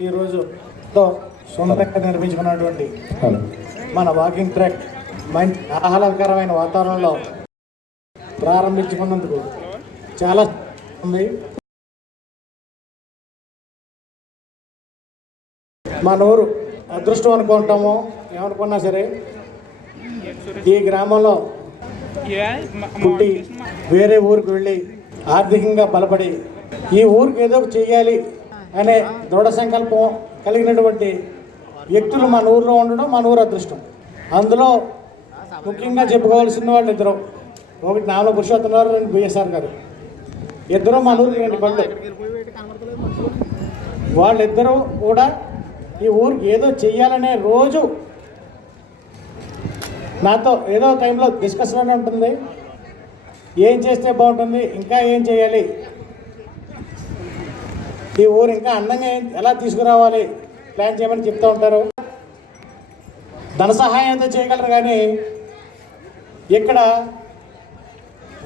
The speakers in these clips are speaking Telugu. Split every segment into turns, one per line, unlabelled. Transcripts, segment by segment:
ఈరోజు సొంతంగా నిర్మించుకున్నటువంటి మన వాకింగ్ ట్రాక్ మంచి ఆహ్లాదకరమైన వాతావరణంలో ప్రారంభించుకున్నందుకు చాలా ఉంది. మన ఊరు అదృష్టం అనుకుంటామో ఏమనుకున్నా సరే ఈ గ్రామంలో పుట్టి వేరే ఊరికి వెళ్ళి ఆర్థికంగా బలపడి ఈ ఊరికి ఏదో చేయాలి అనే దృఢ సంకల్పం కలిగినటువంటి వ్యక్తులు మన ఊరిలో ఉండడం మన ఊరు అదృష్టం. అందులో ముఖ్యంగా చెప్పుకోవాల్సిన వాళ్ళు ఇద్దరు ఒకటి నాలుగు పురుషోత్తం గారు రెండు బిఎస్ఆర్ గారు. ఇద్దరు మన ఊరికి రెండు పళ్ళు వాళ్ళిద్దరూ కూడా ఈ ఊరికి ఏదో చెయ్యాలనే రోజు నాతో ఏదో టైంలో డిస్కషన్ ఉంటుంది. ఏం చేస్తే బాగుంటుంది ఇంకా ఏం చేయాలి? ఈ ఊరు ఇంకా అందంగా ఎలా తీసుకురావాలి? ప్లాన్ చేయమని చెప్తూ ఉంటారు. ధన సహాయం అయితే చేయగలరు కానీ ఇక్కడ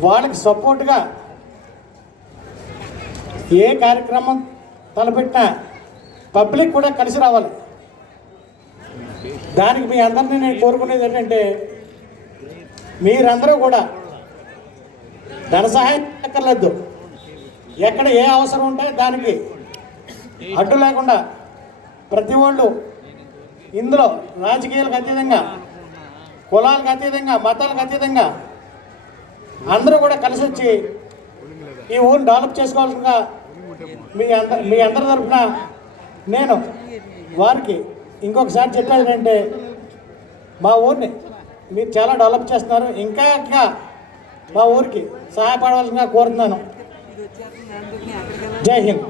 వాళ్ళకి సపోర్ట్గా ఏ కార్యక్రమం తలపెట్టినా పబ్లిక్ కూడా కలిసి రావాలి. దానికి మీ అందరినీ నేను కోరుకునేది ఏంటంటే మీరందరూ కూడా ధన సహాయం అక్కర్లేదు ఎక్కడ ఏ అవసరం ఉంటే దానికి అడ్డు లేకుండా ప్రతి వాళ్ళు ఇందులో రాజకీయాలకు అతీతంగా కులాలకు అతీతంగా మతాలకు అతీతంగా అందరూ కూడా కలిసి వచ్చి ఈ ఊరిని డెవలప్ చేసుకోవాల్సిందిగా మీ అంద మీ అందరి తరఫున నేను వారికి ఇంకొకసారి చెప్పేది ఏంటంటే మా ఊరిని మీరు చాలా డెవలప్ చేస్తున్నారు. ఇంకా ఇంకా మా ఊరికి సహాయపడవలసిందిగా కోరుతున్నాను. జై హింద్